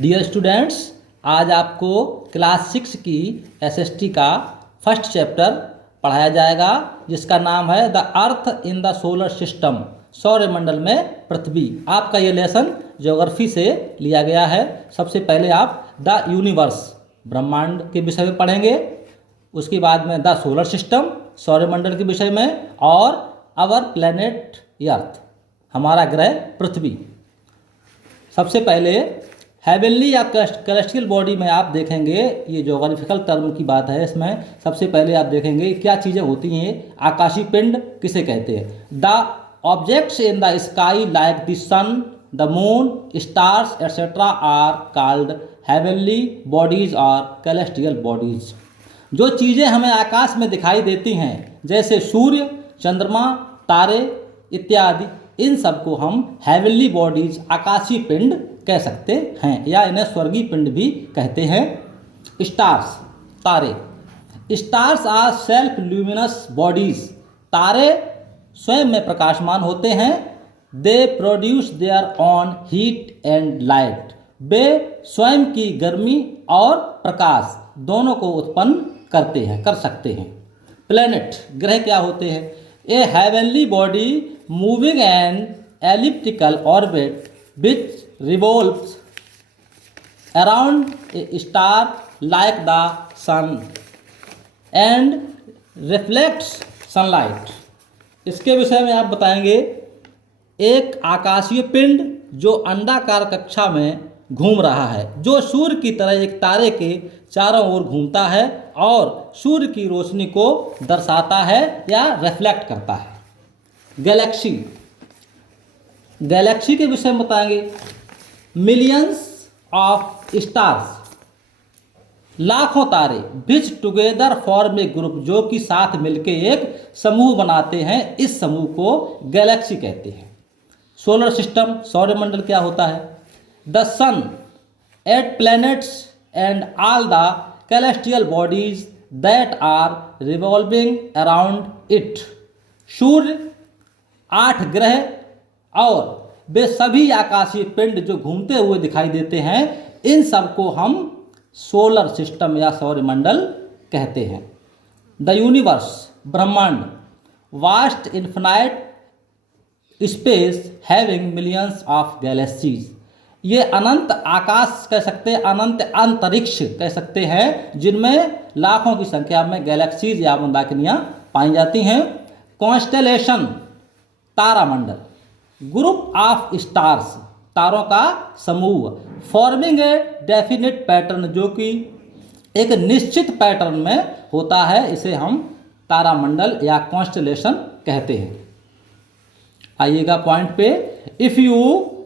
Dear students, आज आपको class 6 की एसएसटी का फर्स्ट चैप्टर पढ़ाया जाएगा जिसका नाम है the earth in the solar system, सौरमंडल में पृथ्वी। आपका ये लेसन ज्योग्राफी से लिया गया है। सबसे पहले आप द यूनिवर्स, ब्रह्मांड के विषय में पढ़ेंगे, उसके बाद में द सोलर सिस्टम, सौरमंडल के विषय में, और आवर प्लैनेट अर्थ, हमारा ग्रह पृथ्वी। सबसे पहले हेवनली या कैलेस्टियल बॉडी में आप देखेंगे, ये ज्योग्राफिकल टर्म की बात है, इसमें सबसे पहले आप देखेंगे क्या चीज़ें होती हैं। आकाशीय पिंड किसे कहते हैं? The objects in the sky like the sun, the moon, stars etcetera are called heavenly bodies और कैलेस्टियल बॉडीज। जो चीज़ें हमें आकाश में दिखाई देती हैं जैसे सूर्य, चंद्रमा, तारे इत्यादि, इन सबको हम हेवनली बॉडीज, आकाशीय पिंड कह सकते हैं, या इन्हें स्वर्गीय पिंड भी कहते हैं। स्टार्स, तारे। Stars are self luminous bodies. तारे स्वयं में प्रकाशमान होते हैं। They produce their own heat and light. वे स्वयं की गर्मी और प्रकाश दोनों को उत्पन्न कर सकते हैं। प्लैनेट, ग्रह क्या होते हैं? A heavenly body moving an elliptical orbit which revolves around a star like the sun and reflects sunlight। इसके विषय में आप बताएंगे, एक आकाशीय पिंड जो अंडाकार कक्षा में घूम रहा है, जो सूर्य की तरह एक तारे के चारों ओर घूमता है और सूर्य की रोशनी को दर्शाता है या रिफ्लेक्ट करता है। गैलेक्सी, गैलेक्सी के विषय में बताएंगे। मिलियंस ऑफ स्टार्स, लाखों तारे, विच टुगेदर फॉर्म ए ग्रुप, जो कि साथ मिलके एक समूह बनाते हैं, इस समूह को गैलेक्सी कहते हैं। सोलर सिस्टम, सौरमंडल क्या होता है? The sun, 8 planets and all the celestial bodies that are revolving around it. सूर्य, 8 ग्रह और वे सभी आकाशीय पिंड जो घूमते हुए दिखाई देते हैं, इन सब को हम सोलर सिस्टम या सौरमंडल कहते हैं। द यूनिवर्स, ब्रह्मांड, vast infinite space having millions of galaxies. ये अनंत आकाश कह सकते हैं, अनंत अंतरिक्ष कह सकते हैं, जिनमें लाखों की संख्या में गैलेक्सीज या मंदाकिनियाँ पाई जाती हैं। कॉन्स्टेलेशन, तारामंडल। ग्रुप ऑफ स्टार्स, तारों का समूह। फॉर्मिंग ए डेफिनिट पैटर्न, जो कि एक निश्चित पैटर्न में होता है, इसे हम तारामंडल या कॉन्स्टेलेशन कहते हैं। आइएगा पॉइंट पे। If you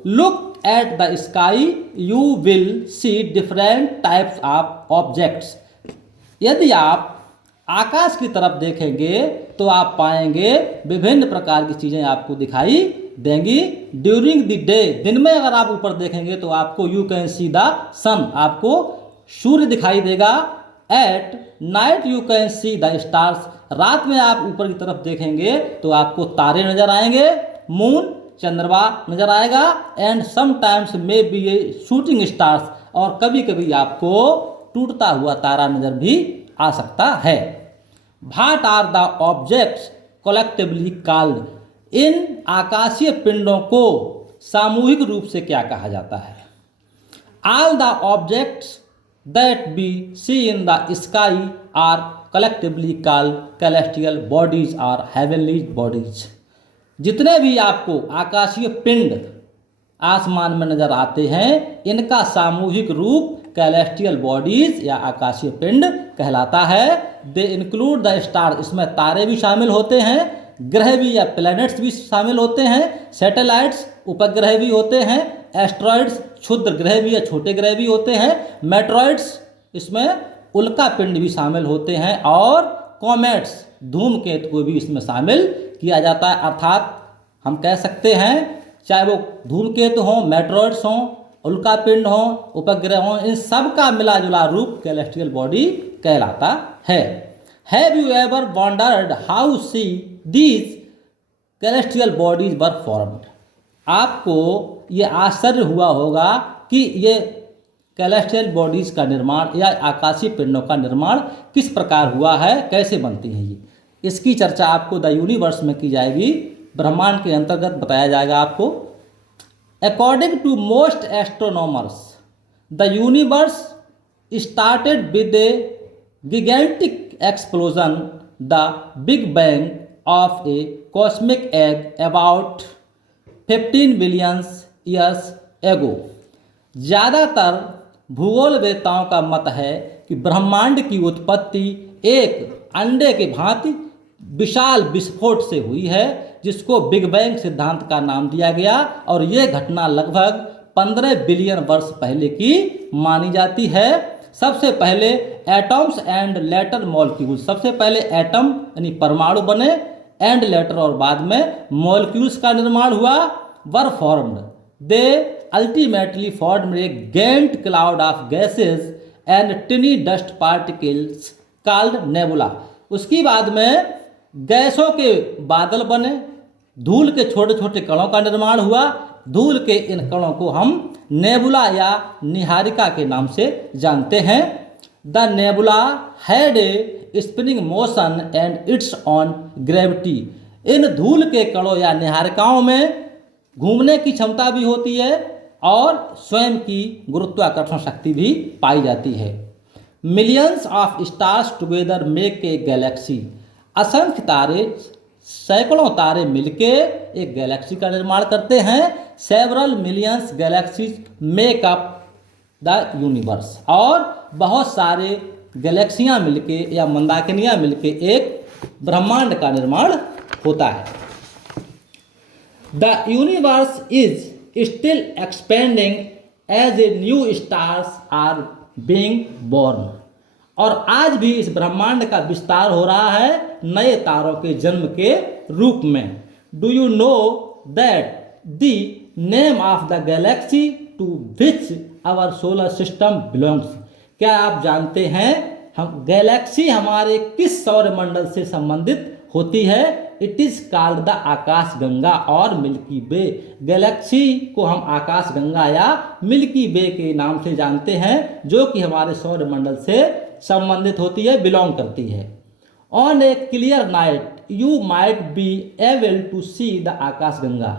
look at the sky you will see different types of objects. यदि आप आकाश की तरफ देखेंगे तो आप पाएंगे विभिन्न प्रकार की चीज़ें आपको दिखाई देंगी। ड्यूरिंग द डे, दिन में अगर आप ऊपर देखेंगे तो आपको यू कैन सी द सन, आपको सूर्य दिखाई देगा। At night you can see the stars, रात में आप ऊपर की तरफ देखेंगे तो आपको तारे नजर आएंगे, मून, चंद्रमा नजर आएगा, and sometimes may be A shooting stars, और कभी कभी आपको टूटता हुआ तारा नजर भी आ सकता है। What are the objects collectively called, इन आकाशीय पिंडों को सामूहिक रूप से क्या कहा जाता है? All the objects that we see in the sky are collectively called celestial bodies और हेवनली बॉडीज। जितने भी आपको आकाशीय पिंड आसमान में नजर आते हैं, इनका सामूहिक रूप कैलेस्टियल बॉडीज या आकाशीय पिंड कहलाता है। दे इंक्लूड द स्टार, इसमें तारे भी शामिल होते हैं, ग्रह भी या प्लैनेट्स भी शामिल होते हैं, सैटेलाइट्स, उपग्रह भी होते हैं, एस्ट्रॉइड्स, क्षुद्र ग्रह भी या छोटे ग्रह भी होते हैं, मेट्रॉइड्स, इसमें उल्का पिंड भी शामिल होते हैं, और कॉमेट्स, धूमकेतु को भी इसमें शामिल किया जाता है। अर्थात हम कह सकते हैं, चाहे वो धूमकेतु हों, मेट्रॉइड्स हों, उल्का पिंड हों, उपग्रह हों, इन सब का मिला जुला रूप कैलेस्टियल बॉडी कहलाता है। Have you ever wondered how see these celestial bodies were formed? आपको ये आश्चर्य हुआ होगा कि ये कैलेस्ट्रियल बॉडीज का निर्माण या आकाशीय पिंडों का निर्माण किस प्रकार हुआ है, कैसे बनती हैं ये, इसकी चर्चा आपको द यूनिवर्स में की जाएगी। ब्रह्मांड के अंतर्गत बताया जाएगा आपको। According to most astronomers the universe started with a gigantic explosion the big bang of a cosmic egg about 15 billions years ago. ज़्यादातर भूगोलवेत्ताओं का मत है कि ब्रह्मांड की उत्पत्ति एक अंडे के भांति विशाल विस्फोट से हुई है, जिसको बिग बैंग सिद्धांत का नाम दिया गया, और ये घटना लगभग 15 बिलियन वर्ष पहले की मानी जाती है। सबसे पहले एटम्स एंड लेटर मॉलिक्यूल्स, सबसे पहले एटम यानी परमाणु बने, एंड लेटर और बाद में मॉलिक्यूल्स का निर्माण हुआ, were formed. They ultimately formed A Gantt cloud of gases and टिनी dust particles called nebula. उसकी बाद में गैसों के बादल बने, धूल के छोटे छोटे कणों का निर्माण हुआ। धूल के इन कणों को हम नेबुला या निहारिका के नाम से जानते हैं। The nebula had a spinning motion and its own gravity. इन धूल के कणों या निहारिकाओं में घूमने की क्षमता भी होती है और स्वयं की गुरुत्वाकर्षण शक्ति भी पाई जाती है। Millions of stars together make a Galaxy. असंख्य तारे, सैकड़ों तारे मिलके एक गैलेक्सी का निर्माण करते हैं। Several millions galaxies make up the universe. और बहुत सारे गैलेक्सियां मिलके या मंदाकिनियां मिलके एक ब्रह्मांड का निर्माण होता है। The universe is still expanding as a new stars are being born. और आज भी इस ब्रह्मांड का विस्तार हो रहा है नए तारों के जन्म के रूप में। Do you know that the name of the galaxy to which our solar system belongs. क्या आप जानते हैं हम गैलेक्सी हमारे किस सौरमंडल से संबंधित होती है? It is called the Akash Ganga और मिल्की वे। गैलेक्सी को हम आकाश गंगा या मिल्की वे के नाम से जानते हैं, जो कि हमारे सौरमंडल से संबंधित होती है, बिलोंग करती है। On a clear night you might be able to see the Akash Ganga.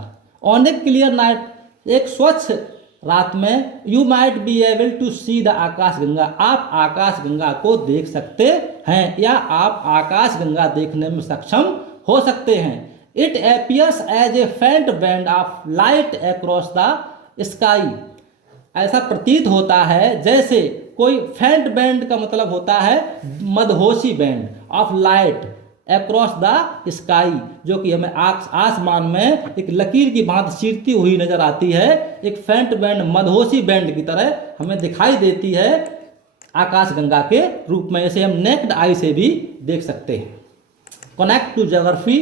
On a clear night, एक स्वच्छ रात में, you might be able to see the Akash Ganga, आप आकाश गंगा को देख सकते हैं या आप आकाश गंगा देखने में सक्षम हो सकते हैं। इट एपियर्स एज ए फेंट band of light across the sky. ऐसा प्रतीत होता है जैसे कोई फेंट बैंड का मतलब होता है मदहोशी band of light across the sky, जो कि हमें आसमान में एक लकीर की भांति चीरती हुई नजर आती है। एक फेंट बैंड मदहोशी बैंड की तरह हमें दिखाई देती है आकाश गंगा के रूप में। इसे हम नेक्ड आई से भी देख सकते हैं। कनेक्ट टू ज्योग्राफी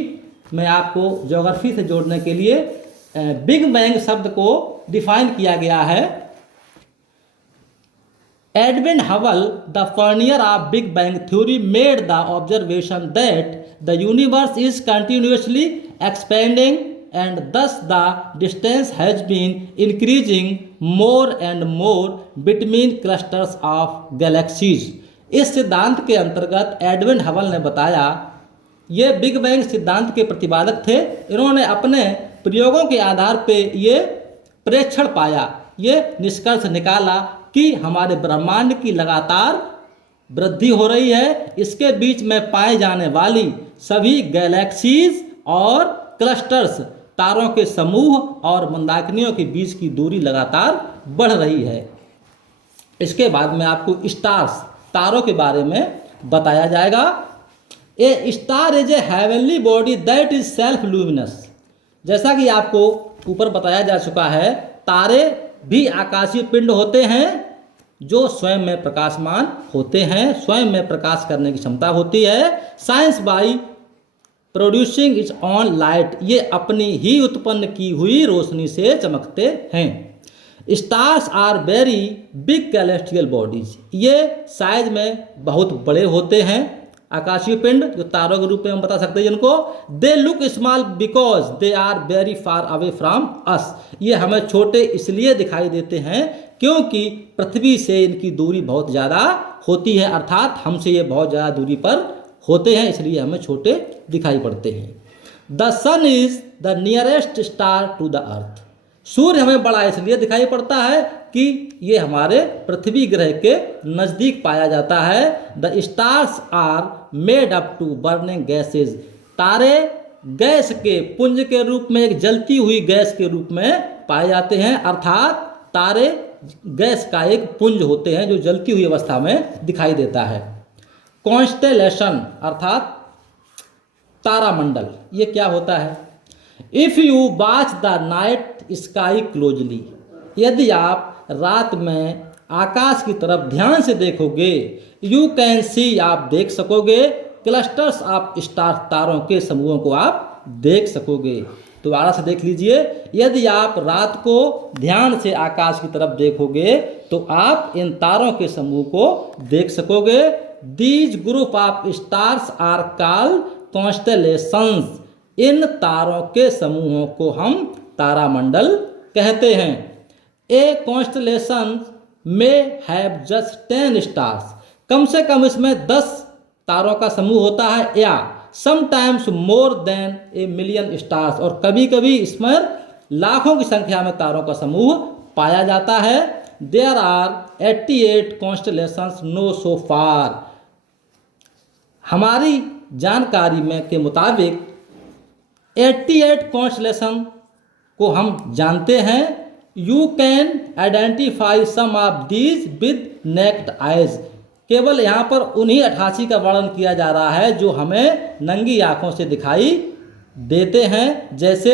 में आपको ज्योग्राफी से जोड़ने के लिए बिग बैंग शब्द को डिफाइन किया गया है। Edwin Hubble, the pioneer of Big Bang theory, made the observation that the universe is continuously expanding and thus the distance has been increasing more and more between clusters of galaxies। इस सिद्धांत के अंतर्गत Edwin Hubble ने बताया, ये big bang सिद्धांत के प्रतिपादक थे। इन्होंने अपने प्रयोगों के आधार पे ये प्रेक्षण पाया, ये निष्कर्ष निकाला कि हमारे ब्रह्मांड की लगातार वृद्धि हो रही है। इसके बीच में पाए जाने वाली सभी गैलेक्सीज और क्लस्टर्स, तारों के समूह और मंदाकिनियों के बीच की दूरी लगातार बढ़ रही है। इसके बाद में आपको स्टार्स, तारों के बारे में बताया जाएगा। A star is a heavenly body that is self luminous. जैसा कि आपको ऊपर बताया जा चुका है, तारे भी आकाशीय पिंड होते हैं जो स्वयं में प्रकाशमान होते हैं, स्वयं में प्रकाश करने की क्षमता होती है। Science by producing it's on light, ये अपनी ही उत्पन्न की हुई रोशनी से चमकते हैं। Stars are very big celestial bodies, ये साइज में बहुत बड़े होते हैं आकाशीय पिंड, जो तारों के रूप में हम बता सकते हैं जिनको। They look small because they are very far away from us, ये हमें छोटे इसलिए दिखाई देते हैं क्योंकि पृथ्वी से इनकी दूरी बहुत ज़्यादा होती है, अर्थात हमसे ये बहुत ज़्यादा दूरी पर होते हैं, इसलिए हमें छोटे दिखाई पड़ते हैं। The sun is the nearest star to the earth. सूर्य हमें बड़ा इसलिए दिखाई पड़ता है कि ये हमारे पृथ्वी ग्रह के नज़दीक पाया जाता है। The stars are made up to burning gases. तारे गैस के पुंज के रूप में, एक जलती हुई गैस के रूप में पाए जाते हैं, अर्थात तारे गैस का एक पुंज होते हैं जो जलती हुई अवस्था में दिखाई देता है। कॉन्स्टेलेशन अर्थात तारामंडल, ये क्या होता है? If you watch the night sky closely, यदि आप रात में आकाश की तरफ ध्यान से देखोगे, यू कैन सी, आप देख सकोगे, क्लस्टर्स ऑफ स्टार, तारों के समूहों को आप देख सकोगे। दोबारा से देख लीजिए, यदि आप रात को ध्यान से आकाश की तरफ देखोगे तो आप इन तारों के समूह को देख सकोगे। These group of stars are called constellations. इन तारों के समूहों को हम तारामंडल कहते हैं। A constellation may have just 10 stars. कम से कम इसमें 10 तारों का समूह होता है, या sometimes more than a million stars, और कभी कभी इसमें लाखों की संख्या में तारों का समूह पाया जाता है। देयर आर 88 कॉन्स्टेलेशंस नो सो फार। हमारी जानकारी में के मुताबिक 88 कॉन्स्टेलेशन को हम जानते हैं। You can identify some of these with naked eyes. केवल यहाँ पर उन्हीं 88 का वर्णन किया जा रहा है जो हमें नंगी आंखों से दिखाई देते हैं, जैसे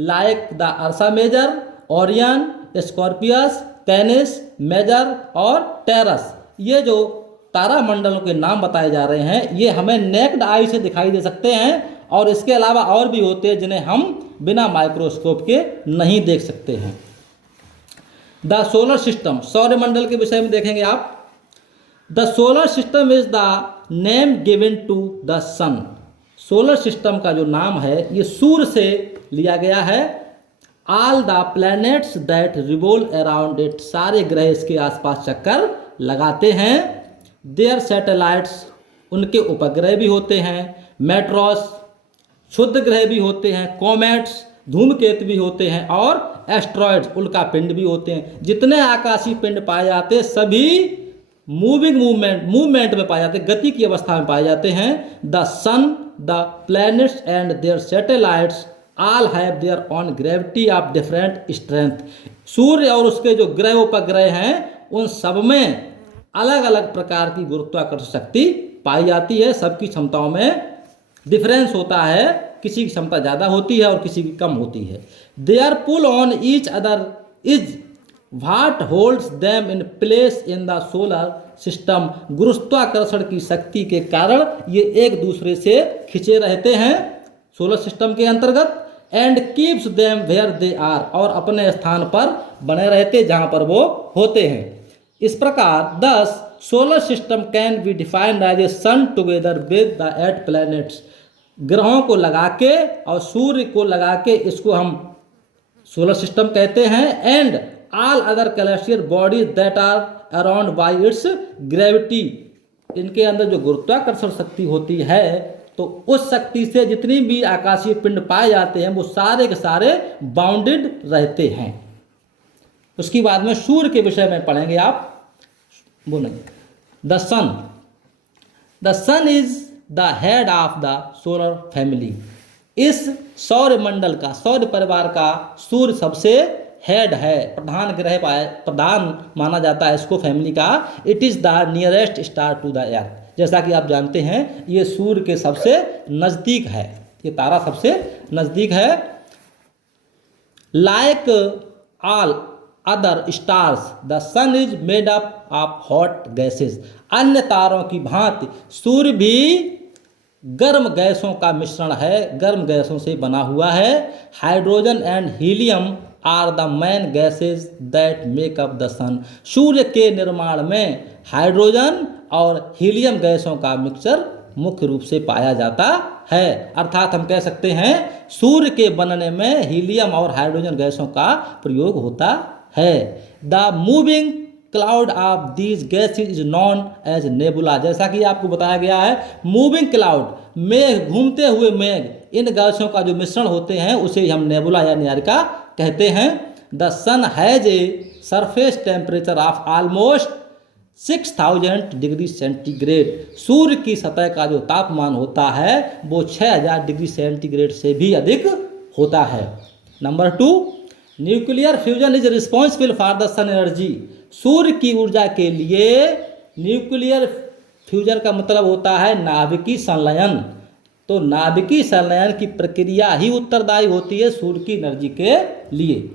like the Ursa Major, Orion, Scorpius, Canis Major और टेरस। ये जो तारामंडलों के नाम बताए जा रहे हैं ये हमें नेक्ड आई से दिखाई दे सकते हैं, और इसके अलावा और भी होते हैं जिन्हें हम बिना माइक्रोस्कोप के नहीं देख सकते हैं। द सोलर सिस्टम, सौरमंडल के विषय में देखेंगे आप। The solar system is the name given to the sun. Solar system का जो नाम है ये सूर्य से लिया गया है। All the planets that revolve around it, सारे ग्रह इसके आसपास चक्कर लगाते हैं। देयर सैटेलाइट्स, उनके उपग्रह भी होते हैं। मेट्रोस, क्षुद्र ग्रह भी होते हैं। कॉमेट्स, धूमकेतु भी होते हैं। और एस्ट्रॉयड्स, उल्का पिंड भी होते हैं। जितने आकाशीय पिंड पाए जाते हैं सभी मूवमेंट में पाए जाते हैं, गति की अवस्था में पाए जाते हैं। The sun, the planets and their satellites all have their own gravity of different strength. सूर्य और उसके जो ग्रह उपग्रह हैं उन सब में अलग अलग प्रकार की गुरुत्वाकर्षण शक्ति पाई जाती है। सबकी क्षमताओं में डिफरेंस होता है, किसी की क्षमता ज़्यादा होती है और किसी की कम होती है। Their pull on each other is what holds them in place in the solar system. गुरुत्वाकर्षण की शक्ति के कारण ये एक दूसरे से खिंचे रहते हैं सोलर सिस्टम के अंतर्गत। And keeps them where they are, और अपने स्थान पर बने रहते जहाँ पर वो होते हैं। इस प्रकार thus solar system can be defined as a sun together with the 8 planets. ग्रहों को लगा के और सूर्य को लगा के इसको हम सोलर सिस्टम कहते हैं। And all other celestial bodies that are around by its gravity, इनके अंदर जो गुरुत्वाकर्षण शक्ति होती है तो उस शक्ति से जितनी भी आकाशीय पिंड पाए जाते हैं वो सारे के सारे बाउंडेड रहते हैं। उसके बाद में सूर्य के विषय में पढ़ेंगे आप। बोलेंगे the sun is the head of the solar family. इस सौर मंडल का, सौर परिवार का सूर्य सबसे हेड है, प्रधान ग्रह, प्रधान माना जाता है इसको फैमिली का। It is the nearest star to the earth. जैसा कि आप जानते हैं ये सूर्य के सबसे नज़दीक है, ये तारा सबसे नज़दीक है। Like all other stars the sun is made up of hot gases. अन्य तारों की भांति सूर्य भी गर्म गैसों का मिश्रण है, गर्म गैसों से बना हुआ है। Hydrogen and helium are the main gases that make up the sun. सूर्य के निर्माण में हाइड्रोजन और हीलियम गैसों का मिक्सचर मुख्य रूप से पाया जाता है। अर्थात हम कह सकते हैं सूर्य के बनने में हीलियम और हाइड्रोजन गैसों का प्रयोग होता है। The moving cloud of these gases is known as nebula. जैसा कि आपको बताया गया है, मूविंग क्लाउड, मेघ, घूमते हुए मेघ, इन गैसों का जो मिश्रण होते हैं उसे हम नेबुला या न्यारिका कहते हैं। The sun has a surface temperature of almost 6000 degree centigrade. सूर्य की सतह का जो तापमान होता है वो 6000 डिग्री सेंटीग्रेड से भी अधिक होता है। Number 2, nuclear fusion is responsible for the sun energy. सूर्य की ऊर्जा के लिए न्यूक्लियर फ्यूजन का मतलब होता है नाभिकीय संलयन। तो नाभिकीय संलयन की प्रक्रिया ही उत्तरदायी होती है सूर्य की एनर्जी के लिए।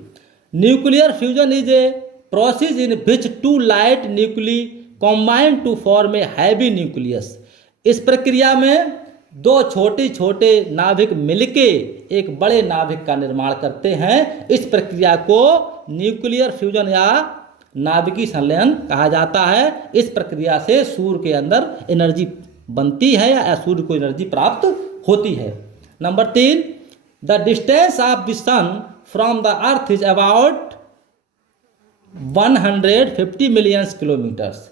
Nuclear fusion is a process in which two light nuclei combine to form a heavy nucleus. इस प्रक्रिया में दो छोटे छोटे नाभिक मिलके एक बड़े नाभिक का निर्माण करते हैं। इस प्रक्रिया को न्यूक्लियर फ्यूजन या नाभिकीय संलयन कहा जाता है। इस प्रक्रिया से सूर्य के अंदर एनर्जी बनती है या सूर्य को एनर्जी प्राप्त होती है। Number 3, the distance of the sun from the earth is about 150 million kilometres.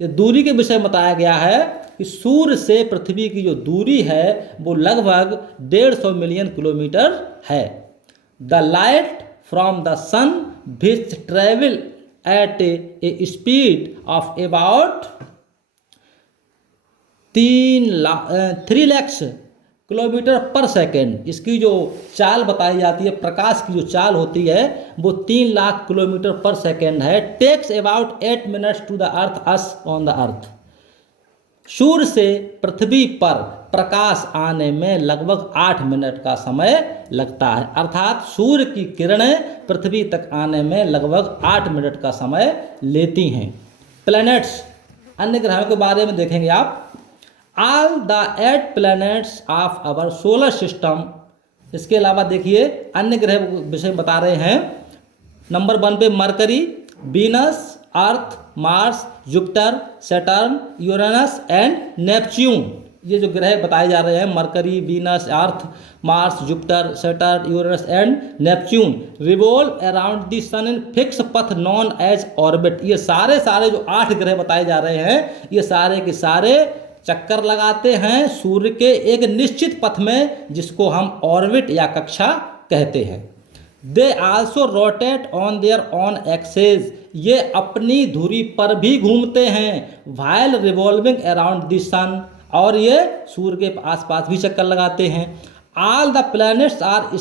ये दूरी के विषय में बताया गया है कि सूर्य से पृथ्वी की जो दूरी है वो लगभग 150 मिलियन किलोमीटर है। The light from the sun which travel at a speed of about 3 lakh kilometre पर सेकेंड। इसकी जो चाल बताई जाती है, प्रकाश की जो चाल होती है वो 3 लाख किलोमीटर पर सेकेंड है। Takes about 8 minutes to the earth us on the earth. सूर्य से पृथ्वी पर प्रकाश आने में लगभग 8 मिनट का समय लगता है। अर्थात सूर्य की किरणें पृथ्वी तक आने में लगभग 8 मिनट का समय लेती हैं। प्लैनेट्स, अन्य ग्रहों के बारे में देखेंगे आप। All the 8 planets of our solar system. इसके अलावा देखिए अन्य ग्रह विषय बता रहे हैं। नंबर 1 पे Mercury, Venus, Earth, Mars, Jupiter, Saturn, Uranus and Neptune. ये जो ग्रह बताए जा रहे हैं, Mercury, Venus, Earth, Mars, Jupiter, Saturn, Uranus and Neptune, revolve around the sun in fix पथ नॉन एज ऑर्बिट। ये सारे जो 8 ग्रह बताए जा रहे हैं, ये सारे के सारे चक्कर लगाते हैं सूर्य के एक निश्चित पथ में, जिसको हम ऑर्बिट या कक्षा कहते हैं। They also rotate on their on axes. ये अपनी धुरी पर भी घूमते हैं। While revolving around the sun, और ये सूर्य के आसपास भी चक्कर लगाते हैं। All the planets are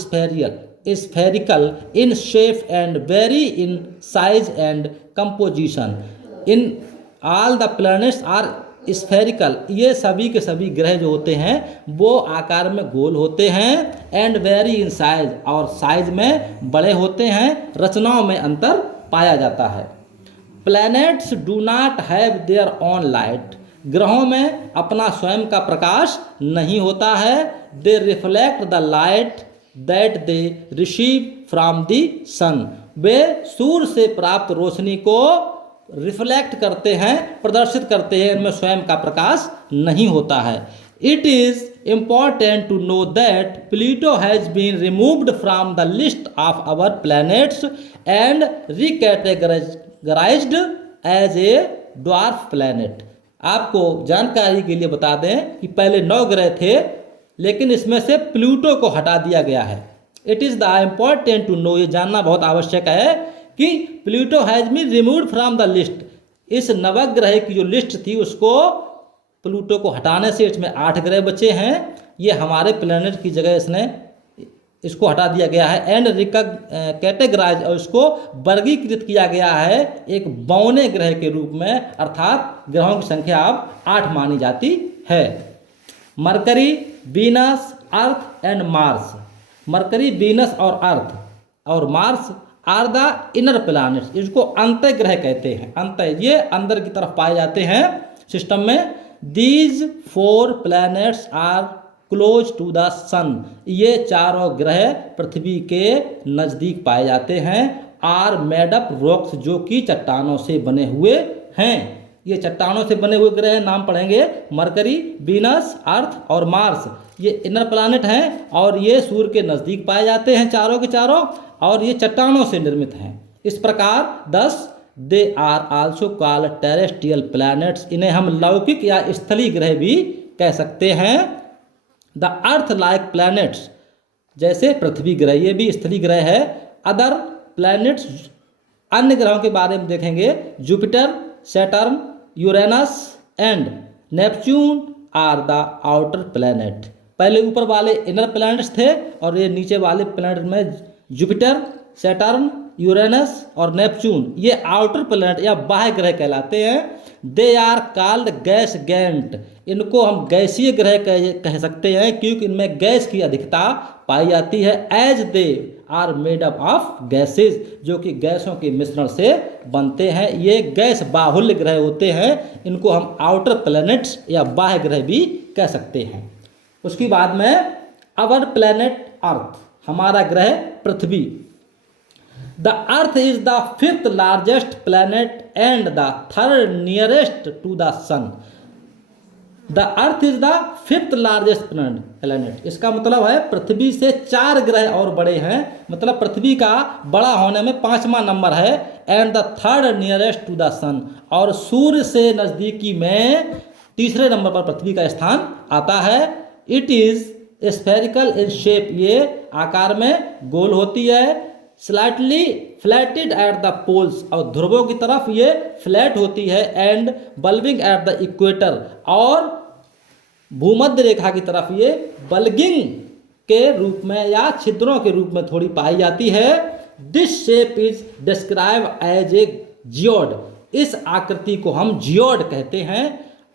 spherical in shape and very in size and composition. In all the planets are spherical, ये सभी के सभी ग्रह जो होते हैं वो आकार में गोल होते हैं। एंड वेरी इन साइज, और साइज में बड़े होते हैं। रचनाओं में अंतर पाया जाता है। Planets do not have their own light. ग्रहों में अपना स्वयं का प्रकाश नहीं होता है। They reflect the light that they receive from the sun. वे सूर्य से प्राप्त रोशनी को रिफ्लेक्ट करते हैं, प्रदर्शित करते हैं। इनमें स्वयं का प्रकाश नहीं होता है। It is important to know that Pluto has been removed from the list of our planets and recategorised as a dwarf planet. आपको जानकारी के लिए बता दें कि पहले 9 ग्रह थे, लेकिन इसमें से प्लूटो को हटा दिया गया है। It is the important to know, ये जानना बहुत आवश्यक है कि Pluto has been removed from the list. इस नवग्रह की जो लिस्ट थी उसको प्लूटो को हटाने से इसमें 8 ग्रह बचे हैं। ये हमारे प्लैनेट की जगह इसको हटा दिया गया है। एंड कैटेगराइज, और इसको वर्गीकृत किया गया है एक बौने ग्रह के रूप में, अर्थात ग्रहों की संख्या अब 8 मानी जाती है। Mercury, Venus, Earth and Mars. Mercury, Venus और अर्थ और Mars are the inner planets. इसको अंतः ग्रह कहते हैं। अंतः, ये अंदर की तरफ पाए जाते हैं सिस्टम में। These 4 planets are close to the sun. ये चारों ग्रह पृथ्वी के नज़दीक पाए जाते हैं। आर मेड अप रॉक्स, जो कि चट्टानों से बने हुए हैं। ये चट्टानों से बने हुए ग्रह नाम पढ़ेंगे, मरकरी, वीनस, अर्थ और मार्स। ये इनर प्लैनेट हैं और ये सूर्य के नज़दीक पाए जाते हैं चारों के चारों, और ये चट्टानों से निर्मित हैं। इस प्रकार thus they are also called terrestrial planets, इन्हें हम लौकिक या स्थलीय ग्रह भी कह सकते हैं। द अर्थ लाइक प्लैनेट्स, जैसे पृथ्वी ग्रह ये भी स्थलीय ग्रह है। अदर प्लैनेट्स, अन्य ग्रहों के बारे में देखेंगे, Jupiter, Saturn, Uranus and Neptune are the outer planet. पहले ऊपर वाले इनर प्लैनेट्स थे और ये नीचे वाले प्लैनेट में जुपिटर, सैटर्न, यूरेनस और नेपच्यून ये आउटर प्लैनेट या बाह्य ग्रह कहलाते हैं। They are called gas giant, इनको हम गैसीय ग्रह कह सकते हैं क्योंकि इनमें गैस की अधिकता पाई जाती है। As they are made up of gases, जो कि गैसों के मिश्रण से बनते हैं। ये गैस बाहुल्य ग्रह होते हैं, इनको हम आउटर प्लैनेट्स या बाह्य ग्रह भी कह सकते हैं। उसके बाद में अवर प्लैनेट अर्थ, हमारा ग्रह पृथ्वी। The earth is the fifth largest planet and the third nearest to the sun. The earth is the fifth largest planet, इसका मतलब है पृथ्वी से 4 ग्रह और बड़े हैं, मतलब पृथ्वी का बड़ा होने में 5वां नंबर है। And the third nearest to the sun, और सूर्य से नज़दीकी में 3रे नंबर पर पृथ्वी का स्थान आता है। It is spherical in shape, ये आकार में गोल होती है। Slightly flattened at the poles, और ध्रुवों की तरफ ये फ्लैट होती है। And bulging at the equator, और भूमध्य रेखा की तरफ ये बल्गिंग के रूप में या छिद्रों के रूप में थोड़ी पाई जाती है। This shape is describe as a geoid, इस आकृति को हम जियोड कहते हैं।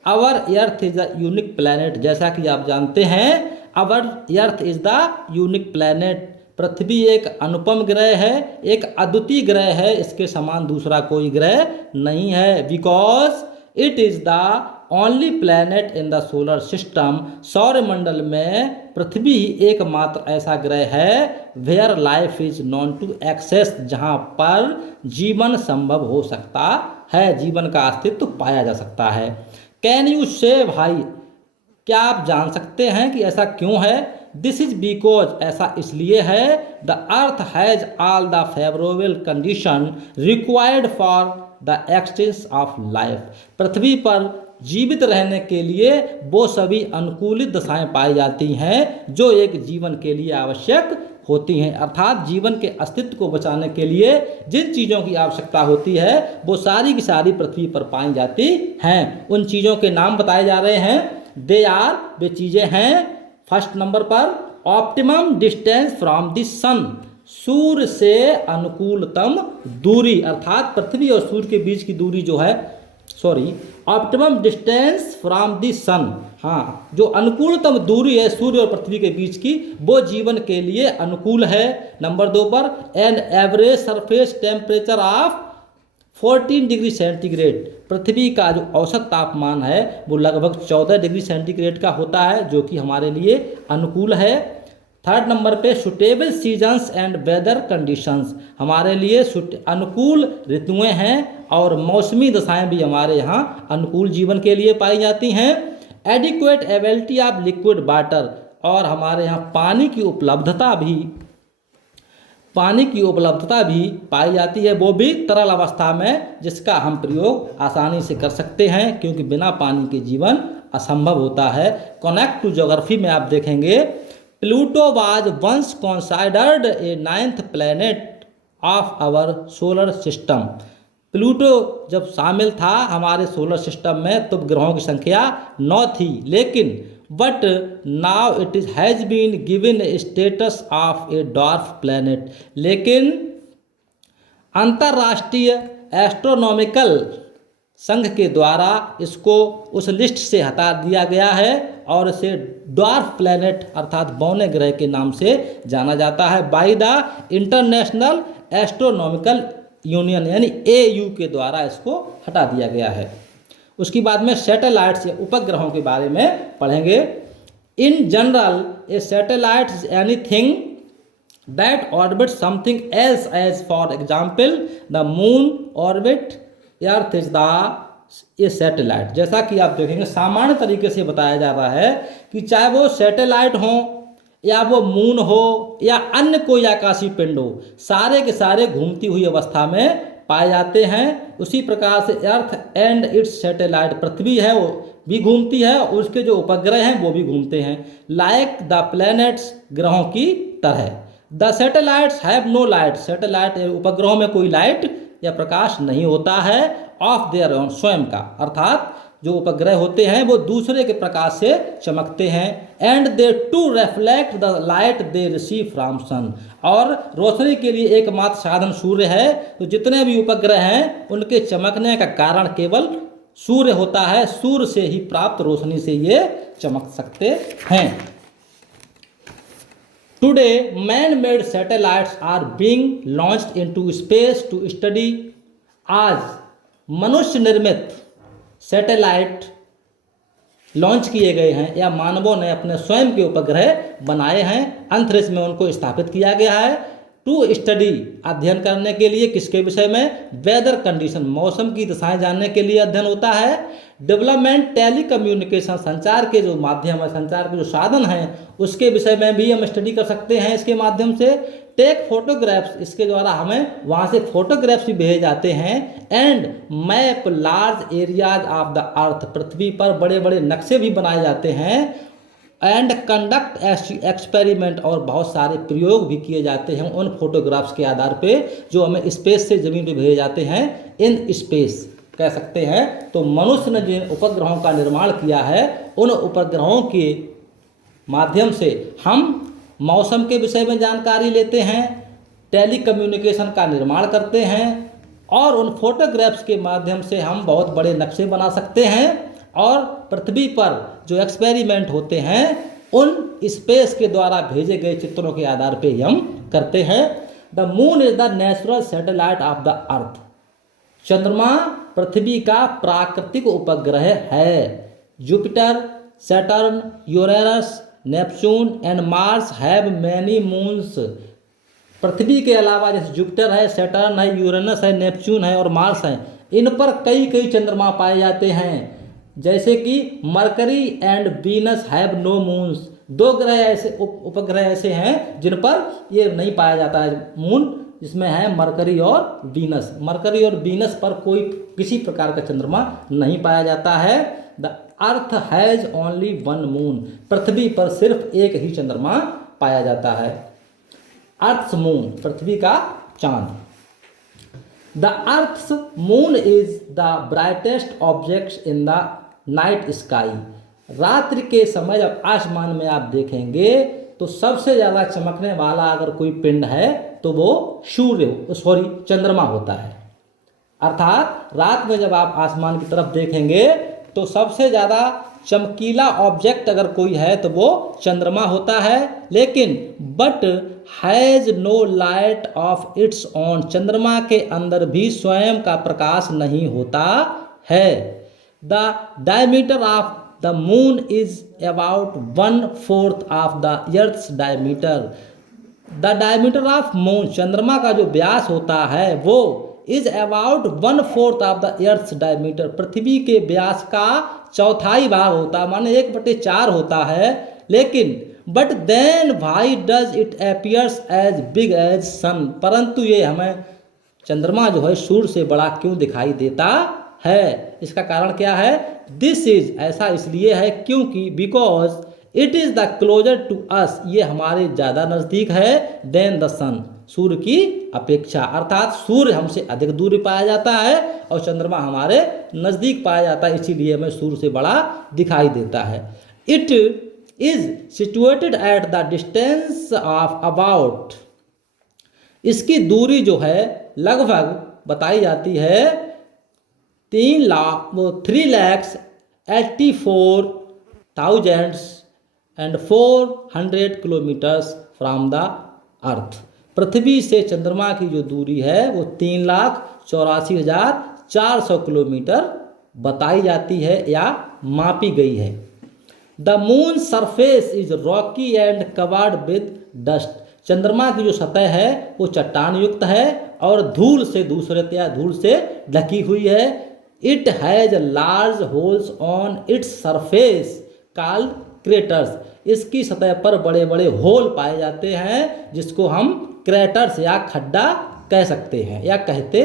Our earth is the unique planet, जैसा कि आप जानते हैं our earth is the unique planet, पृथ्वी एक अनुपम ग्रह है, एक अद्वितीय ग्रह है, इसके समान दूसरा कोई ग्रह नहीं है। Because it is the only planet in the solar system, सौरमंडल में पृथ्वी ही एकमात्र ऐसा ग्रह है where life is known to exist, जहाँ पर जीवन संभव हो सकता है, जीवन का अस्तित्व पाया जा सकता है। कैन यू से भाई, क्या आप जान सकते हैं कि ऐसा क्यों है? दिस इज बिकॉज, ऐसा इसलिए है, the earth has all the favourable condition required for the existence of life, पृथ्वी पर जीवित रहने के लिए वो सभी अनुकूलित दशाएं पाई जाती हैं जो एक जीवन के लिए आवश्यक होती हैं। अर्थात जीवन के अस्तित्व को बचाने के लिए जिन चीज़ों की आवश्यकता होती है वो सारी की सारी पृथ्वी पर पाई जाती हैं। उन चीज़ों के नाम बताए जा रहे हैं। दे आर, वे चीज़ें हैं, फर्स्ट नंबर पर optimum distance from the sun, सूर्य से अनुकूलतम दूरी, अर्थात पृथ्वी और सूर्य के बीच की दूरी जो है, ऑप्टिमम डिस्टेंस फ्रॉम द सन, हाँ, जो अनुकूलतम दूरी है सूर्य और पृथ्वी के बीच की, वो जीवन के लिए अनुकूल है। नंबर 2 पर an average surface temperature of 14 degree centigrade, पृथ्वी का जो औसत तापमान है वो लगभग 14 डिग्री सेंटीग्रेड का होता है, जो कि हमारे लिए अनुकूल है। थर्ड नंबर पे suitable seasons and weather conditions, हमारे लिए अनुकूल ऋतुएं हैं और मौसमी दशाएं भी हमारे यहाँ अनुकूल जीवन के लिए पाई जाती हैं। Adequate ability of liquid water, और हमारे यहाँ पानी की उपलब्धता भी पाई जाती है, वो भी तरल अवस्था में, जिसका हम प्रयोग आसानी से कर सकते हैं क्योंकि बिना पानी के जीवन असंभव होता है। कनेक्ट टू ज्योग्राफी में आप देखेंगे, Pluto was once considered a 9th planet of our solar system, Pluto जब शामिल था हमारे सोलर सिस्टम में तो ग्रहों की संख्या 9 थी, लेकिन but now it is has been given status of a dwarf planet, लेकिन अंतर्राष्ट्रीय एस्ट्रोनॉमिकल संघ के द्वारा इसको उस लिस्ट से हटा दिया गया है और इसे डॉर्फ प्लैनेट अर्थात बौने ग्रह के नाम से जाना जाता है by the international astronomical union यानी AU के द्वारा इसको हटा दिया गया है। उसके बाद में सैटेलाइट्स या उपग्रहों के बारे में पढ़ेंगे। In general a satellite is anything that orbit something else, as for example the moon orbit Earth is the a satellite. जैसा कि आप देखेंगे सामान्य तरीके से बताया जा रहा है कि चाहे वो सैटेलाइट हों या वो मून हो या अन्य कोई आकाशीय पिंड हो, सारे के सारे घूमती हुई अवस्था में पाए जाते हैं। उसी प्रकार से अर्थ एंड इट्स सैटेलाइट, पृथ्वी है वो भी घूमती है और उसके जो उपग्रह हैं वो भी घूमते हैं, लाइक द प्लैनेट्स, ग्रहों की तरह। The satellites have no light, satellite उपग्रहों में कोई लाइट या प्रकाश नहीं होता है, ऑफ देयर ओन, स्वयं का, अर्थात जो उपग्रह होते हैं वो दूसरे के प्रकाश से चमकते हैं। And they too reflect the light they receive from sun, और रोशनी के लिए एकमात्र साधन सूर्य है, तो जितने भी उपग्रह हैं उनके चमकने का कारण केवल सूर्य होता है, सूर्य से ही प्राप्त रोशनी से ये चमक सकते हैं। Today man made satellites are being launched into space to study, आज मनुष्य निर्मित सैटेलाइट लॉन्च किए गए हैं या मानवों ने अपने स्वयं के उपग्रह बनाए हैं, अंतरिक्ष में उनको स्थापित किया गया है। टू स्टडी, अध्ययन करने के लिए, किसके विषय में, वेदर कंडीशन, मौसम की दशाएं जानने के लिए अध्ययन होता है। डेवलपमेंट टेली कम्युनिकेशन, संचार के जो माध्यम है, संचार के जो साधन हैं उसके विषय में भी हम स्टडी कर सकते हैं इसके माध्यम से। टेक फोटोग्राफ्स, इसके द्वारा हमें वहाँ से फोटोग्राफ्स भी भेजे जाते हैं। And map large areas of the earth, पृथ्वी पर बड़े बड़े नक्शे भी बनाए जाते हैं। एंड कंडक्ट एक्सपेरिमेंट, और बहुत सारे प्रयोग भी किए जाते हैं उन फोटोग्राफ्स के आधार पे जो हमें स्पेस से ज़मीन पे भेजे जाते हैं, इन स्पेस कह सकते हैं। तो मनुष्य ने जिन उपग्रहों का निर्माण किया है उन उपग्रहों के माध्यम से हम मौसम के विषय में जानकारी लेते हैं, टेली कम्युनिकेशन का निर्माण करते हैं, और उन फोटोग्राफ्स के माध्यम से हम बहुत बड़े नक्शे बना सकते हैं, और पृथ्वी पर जो एक्सपेरिमेंट होते हैं उन स्पेस के द्वारा भेजे गए चित्रों के आधार पे ही हम करते हैं। The moon is the natural satellite of the earth, चंद्रमा पृथ्वी का प्राकृतिक उपग्रह है। Jupiter, Saturn, Uranus, Neptune and Mars have many moons, पृथ्वी के अलावा जैसे जुपिटर है, सैटर्न है, यूरेनस है, नेपच्यून है और मार्स है, इन पर कई कई चंद्रमा पाए जाते हैं। जैसे कि Mercury and Venus have no moons, दो ग्रह ऐसे उपग्रह ऐसे हैं जिन पर ये नहीं पाया जाता है मून, जिसमें है मरकरी और वीनस। मरकरी और वीनस पर कोई किसी प्रकार का चंद्रमा नहीं पाया जाता है। The earth has only one moon, पृथ्वी पर सिर्फ एक ही चंद्रमा पाया जाता है, अर्थ्स मून, पृथ्वी का चांद। The Earth's moon is the brightest object in the night sky, रात्रि के समय जब आसमान में आप देखेंगे तो सबसे ज़्यादा चमकने वाला अगर कोई पिंड है तो वो चंद्रमा होता है। अर्थात रात में जब आप आसमान की तरफ देखेंगे तो सबसे ज़्यादा चमकीला ऑब्जेक्ट अगर कोई है तो वो चंद्रमा होता है। लेकिन but has no light of its own, चंद्रमा के अंदर भी स्वयं का प्रकाश नहीं होता है। The diameter of the moon is about 1/4 of the earth's diameter, the diameter of moon, चंद्रमा का जो व्यास होता है वो is about 1/4 of the earth's diameter, पृथ्वी के व्यास का चौथाई भाग होता है, माने 1/4 होता है। लेकिन but then why does it appears as big as sun, परंतु ये हमें चंद्रमा जो है सूर्य से बड़ा क्यों दिखाई देता है? इसका कारण क्या है? दिस इज, ऐसा इसलिए है क्योंकि because it is the closer to us, ये हमारे ज़्यादा नज़दीक है देन द सन, सूर्य की अपेक्षा। अर्थात सूर्य हमसे अधिक दूर पाया जाता है और चंद्रमा हमारे नज़दीक पाया जाता है, इसीलिए हमें सूर्य से बड़ा दिखाई देता है। It is situated at the distance of about, इसकी दूरी जो है लगभग बताई जाती है 3,84,400 किलोमीटर्स फ्रॉम द अर्थ, पृथ्वी से चंद्रमा की जो दूरी है वो 3,84,400 किलोमीटर बताई जाती है या मापी गई है। The moon surface is Rocky and covered with dust, चंद्रमा की जो सतह है वो चट्टान युक्त है और धूल से धूल से ढकी हुई है। It has large holes on its surface called craters. इसकी सतह पर बड़े बड़े होल पाए जाते हैं जिसको हम क्रेटर्स या खड्डा कह सकते हैं या कहते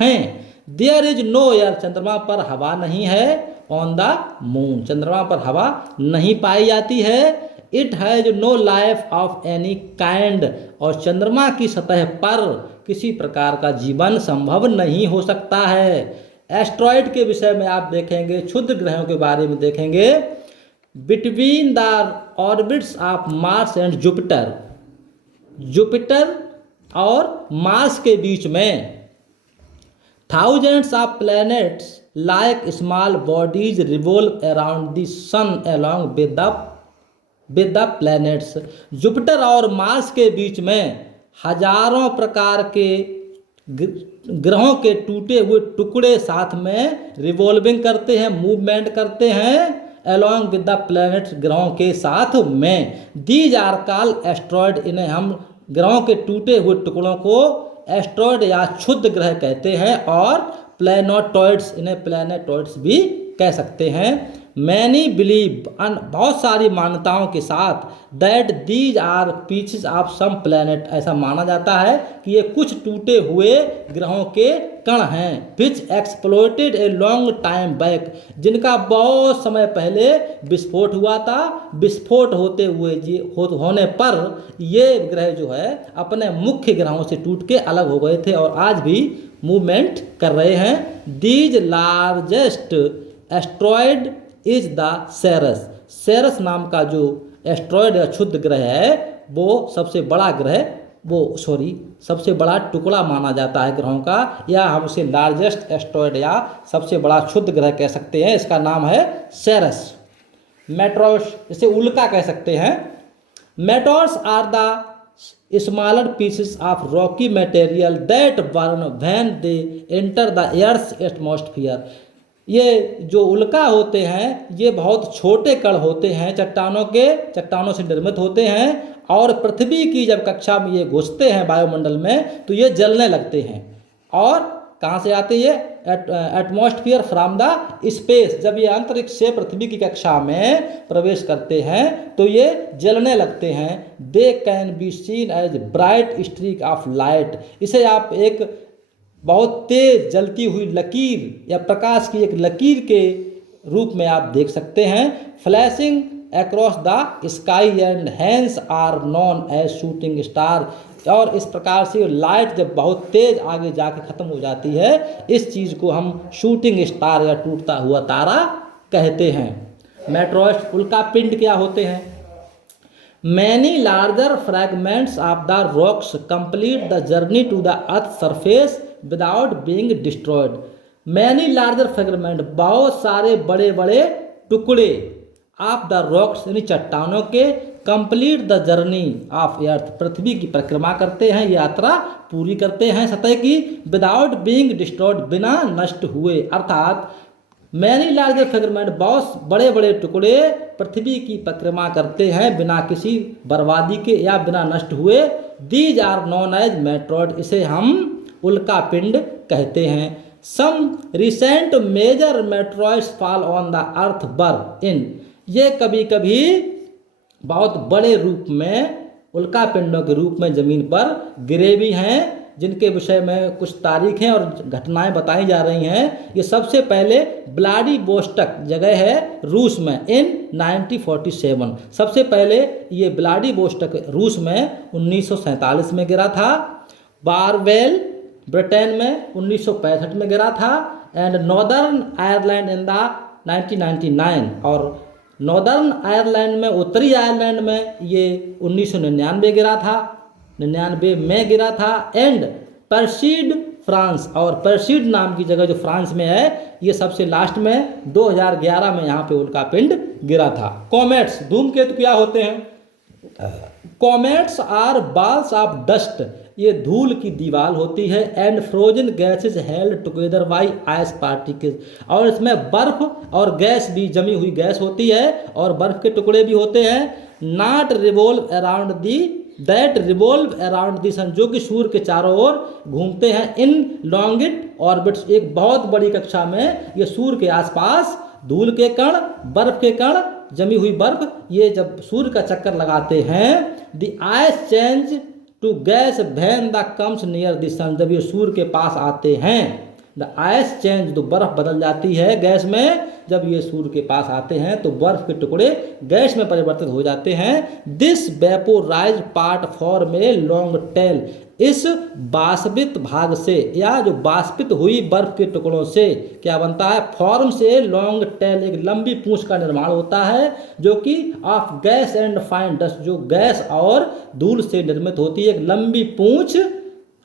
हैं। देयर इज नो एयर, चंद्रमा पर हवा नहीं है। ऑन द मून, चंद्रमा पर हवा नहीं पाई जाती है। It has no life of any kind, और चंद्रमा की सतह पर किसी प्रकार का जीवन संभव नहीं हो सकता है। एस्ट्रॉयड के विषय में आप देखेंगे, क्षुद्र ग्रहों के बारे में देखेंगे। Between the orbits of Mars and Jupiter, Jupiter और मार्स के बीच में thousands of planets like small bodies revolve around the sun along with the planets। Jupiter और मार्स के बीच में हजारों प्रकार के ग्रहों के टूटे हुए टुकड़े साथ में रिवॉल्विंग करते हैं, मूवमेंट करते हैं along with the planets, ग्रहों के साथ में। दीज आर कॉल्ड एस्ट्रॉयड, इन्हें हम ग्रहों के टूटे हुए टुकड़ों को एस्ट्रॉयड या क्षुद्र ग्रह कहते हैं, और प्लैनेटॉइड्स, इन्हें प्लैनेटॉइड्स भी कह सकते हैं। मैनी बिलीव, बहुत सारी मान्यताओं के साथ, that these are pieces of some planet, ऐसा माना जाता है कि ये कुछ टूटे हुए ग्रहों के कण हैं। Which exploded a long time back, जिनका बहुत समय पहले विस्फोट हुआ था। विस्फोट होने पर ये ग्रह जो है अपने मुख्य ग्रहों से टूट के अलग हो गए थे और आज भी मूवमेंट कर रहे हैं। These largest asteroid is the Ceres, Ceres नाम का जो एस्ट्रॉयड या क्षुद्र ग्रह है वो सबसे बड़ा ग्रह, सबसे बड़ा टुकड़ा माना जाता है ग्रहों का, या हम उसे लार्जेस्ट एस्ट्रॉयड या सबसे बड़ा क्षुद्र ग्रह कह सकते हैं। इसका नाम है सेरस। मेट्रोस, इसे उल्का कह सकते हैं। Meteors are the smaller pieces of rocky material that burn when they enter the air's atmosphere. ये जो उल्का होते हैं ये बहुत छोटे कण होते हैं, चट्टानों से निर्मित होते हैं, और पृथ्वी की जब कक्षा में ये घुसते हैं वायुमंडल में तो ये जलने लगते हैं। और कहाँ से आते हैं? एटमॉस्फेयर फ्रॉम द स्पेस, जब ये अंतरिक्ष से पृथ्वी की कक्षा में प्रवेश करते हैं तो ये जलने लगते हैं। They can be seen as bright streak of light, इसे आप एक बहुत तेज जलती हुई लकीर या प्रकाश की एक लकीर के रूप में आप देख सकते हैं। Flashing across the sky and hence are known as shooting star, और इस प्रकार से लाइट जब बहुत तेज आगे जाके ख़त्म हो जाती है, इस चीज़ को हम शूटिंग स्टार या टूटता हुआ तारा कहते हैं। मेट्रोइड्स, उल्का पिंड क्या होते हैं? Many larger fragments of the rocks complete the journey to the Earth surface without being destroyed. Many larger fragment, बहुत सारे बड़े बड़े टुकड़े ऑफ द रॉक्स यानी चट्टानों के, complete the journey of earth, पृथ्वी की परिक्रमा करते हैं, यात्रा पूरी करते हैं सतह की, विदाउट बीइंग डिस्ट्रॉयड, बिना नष्ट हुए। अर्थात मैनी लार्जर फ्रैगमेंट, बहुत बड़े बड़े टुकड़े पृथ्वी की परिक्रमा करते हैं बिना किसी बर्बादी के या बिना नष्ट हुए। These are known as meteoroid, इसे हम उल्का पिंड कहते हैं। Some recent major meteoroids fall on the Earth bar in, ये कभी कभी बहुत बड़े रूप में उल्का पिंडों के रूप में ज़मीन पर गिरे भी हैं, जिनके विषय में कुछ तारीखें और घटनाएं बताई जा रही हैं। ये सबसे पहले व्लादिवोस्टोक जगह है रूस में इन 1947, सबसे पहले ये व्लादिवोस्टोक रूस में 1947 में गिरा था। बारवेल ब्रिटेन में 1965 में गिरा था, and northern Ireland in the 1999, और नॉर्दर्न आयरलैंड में, उत्तरी आयरलैंड में ये 1999 गिरा था, 99 में गिरा था। एंड पर्सीड फ्रांस, और पर्सीड नाम की जगह जो फ्रांस में है, ये सबसे लास्ट में 2011 में यहाँ पे उल्का पिंड गिरा था। कॉमेट्स, धूमकेतु क्या होते हैं? Comets are balls of dust, ये धूल की दीवार होती है। And frozen gases held together by ice particles, और इसमें बर्फ और गैस भी, जमी हुई गैस होती है और बर्फ के टुकड़े भी होते हैं। Not revolve around the that revolve around the sun, जो कि सूर्य के चारों ओर घूमते हैं। इन लॉन्गिट ऑर्बिट्स, एक बहुत बड़ी कक्षा में ये सूर्य के आसपास धूल के कण, बर्फ के कण जमी हुई बर्फ, ये जब सूर्य का चक्कर लगाते हैं, the ice change to gas when the comes near the sun, जब ये सूर्य के पास आते हैं, द आइस चेंज, तो बर्फ बदल जाती है गैस में, जब ये सूर्य के पास आते हैं तो बर्फ के टुकड़े गैस में परिवर्तित हो जाते हैं। This vaporise part form a long tail, इस बाष्पित भाग से या जो बाष्पित हुई बर्फ के टुकड़ों से क्या बनता है, फॉर्म से लॉन्ग टेल, एक लंबी पूंछ का निर्माण होता है, जो कि of gas and fine dust, जो गैस और धूल से निर्मित होती है, एक लंबी पूंछ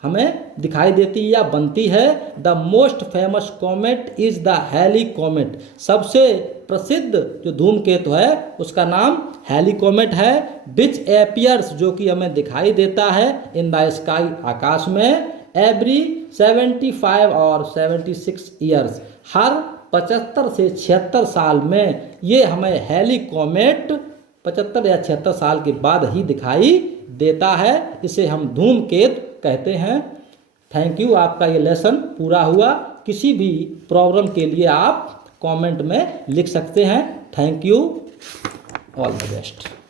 हमें दिखाई देती है या बनती है। The most famous comet is the Halley comet, सबसे प्रसिद्ध जो धूमकेतु है उसका नाम हैली कॉमेट है। विच एपियर्स, जो कि हमें दिखाई देता है, इन द स्काई, आकाश में, एवरी 75 और 76 ईयर्स, हर 75 से 76 साल में ये हमें हैली कॉमेट 75 या 76 साल के बाद ही दिखाई देता है, इसे हम धूमकेतु कहते हैं। थैंक यू, आपका ये लेसन पूरा हुआ। किसी भी प्रॉब्लम के लिए आप कमेंट में लिख सकते हैं। Thank you, all the best.